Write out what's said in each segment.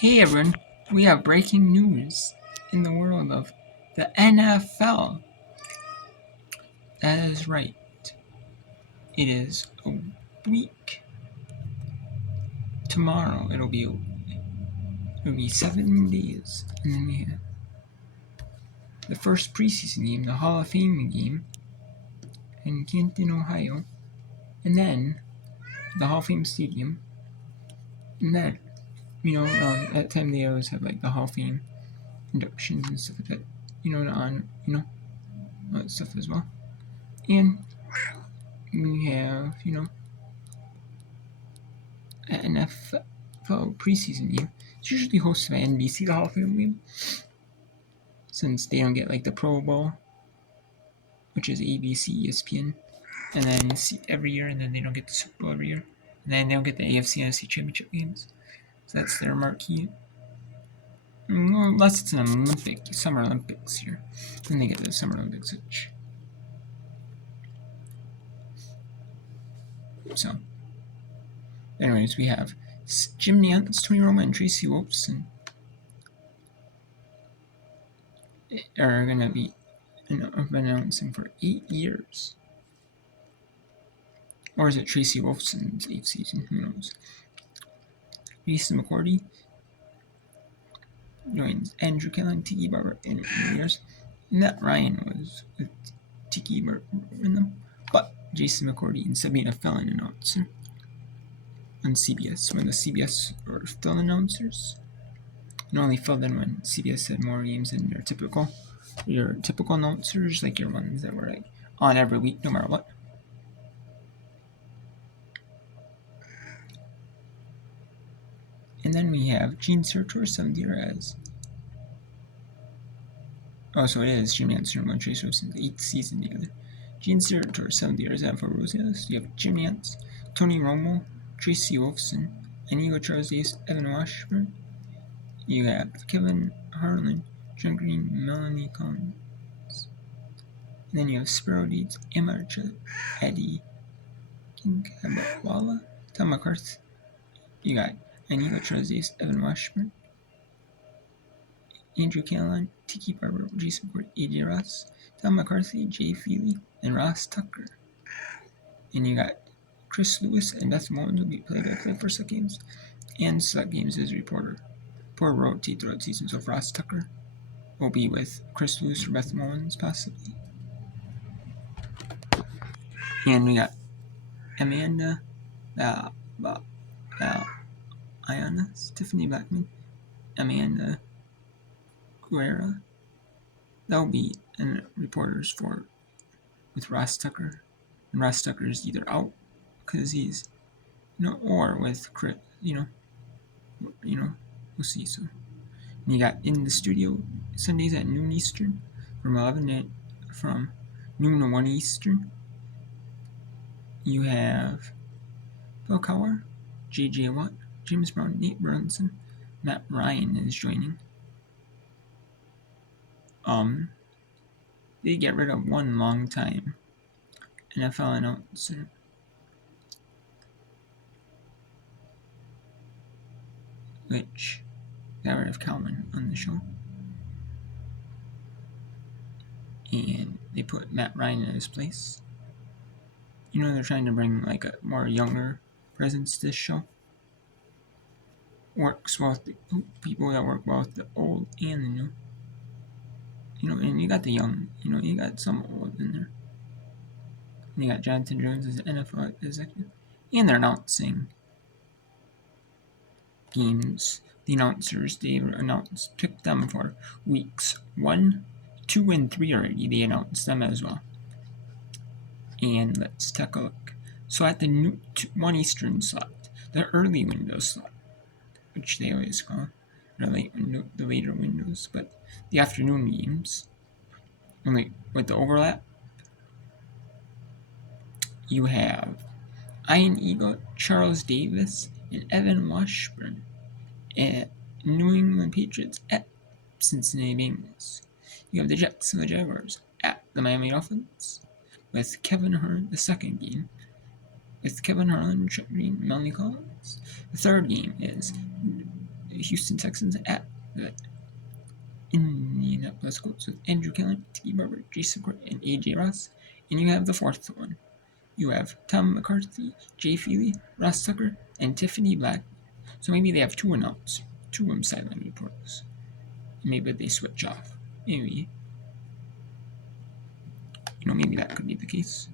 Hey everyone, we have breaking news in the world of the NFL. That is right. It is a week. Tomorrow it'll be 7 days, and then we have the first preseason game, the Hall of Fame game in Canton, Ohio, and then the Hall of Fame Stadium, and then around that time they always have like the Hall of Fame inductions and stuff like that, all that stuff as well. And we have, an NFL preseason game. It's usually hosted by NBC, the Hall of Fame game, since they don't get like the Pro Bowl, which is ABC, ESPN, and then every year, and then they don't get the Super Bowl every year, and then they don't get the AFC and NFC championship games. So that's their marquee. Unless it's an Summer Olympics here, then they get the Summer Olympics. So, anyways, we have Jim Nantz, Tony Romo, and Tracy Wolfson are going to be announcing for 8 years. Or is it Tracy Wolfson's 8th season? Who knows? Jason McCourty joins Andrew Callahan, Tiki Barber in years. Matt Ryan was with Tiki Barber in them, but Jason McCourty instead of being a fill-in announcer on CBS, when the CBS were fill announcers, and only filled in when CBS had more games than your typical announcers, like your ones that were like on every week no matter what. And then we have Gene Sertor, 7th year as. Oh, so it is Jim Nantz and Tracy Wolfson's 8th season together. Gene Sertor, 7th year as NFL Roses. You have Jim Nantz, Tony Romo, Tracy Wolfson, Inigo Charles Davis, Evan Washburn. You have Kevin Harlan, John Green, Melanie Collins. And then you have Sparrow Deeds, Emma Eddie Kinkabawala, Tom McCarthy. You got Inigo Charles Davis, Evan Washburn, Andrew Callahan, Tiki Barber, Jason McCourty, AJ Ross, Tom McCarthy, Jay Feely, and Ross Tucker. And you got Chris Lewis and Beth Mullins will be play-by-play for select games, and select games as reporter. Poor rotate throughout season, so Ross Tucker will be with Chris Lewis or Beth Mullins, possibly. And we got Amanda Iona, Tiffany Blackman, Amanda Guerra. That will be reporters with Ross Tucker. And Ross Tucker is either out because he's, or with Chris, we'll see. So, and you got in the studio Sundays at noon Eastern, from noon to 1 Eastern. You have Bill Cowher, J.J. Watt, James Brown, Nate Brunson, Matt Ryan is joining. They get rid of one long-time NFL announcer, which got rid of Kalman on the show. And they put Matt Ryan in his place. They're trying to bring like a more younger presence to this show. Works well with the people that work well with the old and the new. And you got the young, you got some old in there. And you got Jonathan Jones as an NFL executive. And they're announcing games. The announcers, they picked them for weeks 1, 2, and 3 already. They announced them as well. And let's take a look. So at the 1 Eastern slot, the early window slot, which they always call the later windows, but the afternoon games, only with the overlap, you have Ian Eagle, Charles Davis, and Evan Washburn at New England Patriots at Cincinnati Bengals. You have the Jets and the Jaguars at the Miami Dolphins with Kevin Harlan, the second game, with Kevin Harlan, Chuck Green, Melanie Collins. The third game is Houston Texans at the Indianapolis Colts with Andrew Kellen, Tiki Barber, Jason Court, and A.J. Ross. And you have the fourth one. You have Tom McCarthy, Jay Feely, Ross Tucker, and Tiffany Black. So maybe they have two announcers, two sideline reporters. Maybe they switch off. Maybe. Maybe that could be the case.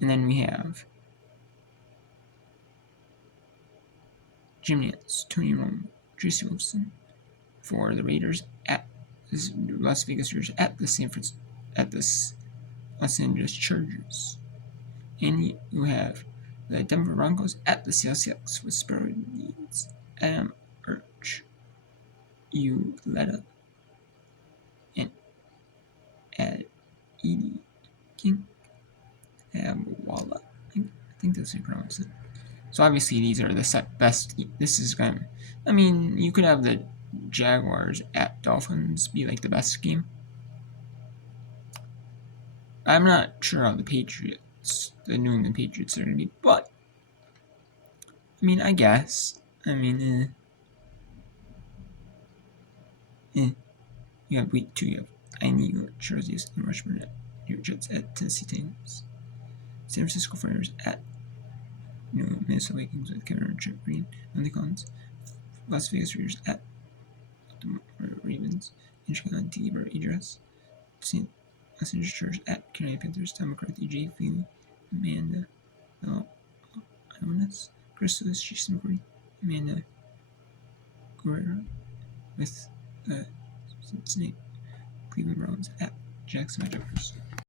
And then we have Jim Nance, Tony Romo, Tracy Wilson for the Raiders at the Las Vegas Raiders at the Los Angeles Chargers. And you have the Denver Broncos at the Seattle Seahawks with Sparrow Needs, Adam Urch, Uletta, and Edie King, Abwala. I think that's how you pronounce it. So obviously these are the best. This is gonna. I mean, you could have the Jaguars at Dolphins be like the best game. I'm not sure how the New England Patriots are gonna be, but I mean, I guess. I mean, you have week 2. You have New York Jerseys and Rushmore at New York Jets at Tennessee Titans. San Francisco 49ers at Minnesota Vikings with Kevin Richard Green and the Collins. Las Vegas Raiders at the Ravens. In Chicago, T. Bar Idris. Los Angeles Chargers at Carolina Panthers. Tom McCarthy, Jay Feely, Amanda Ionis, Chris Lewis, Jason McCourty, Amanda Guerrero with the Cincinnati Cleveland Browns at Jacksonville Jaguars.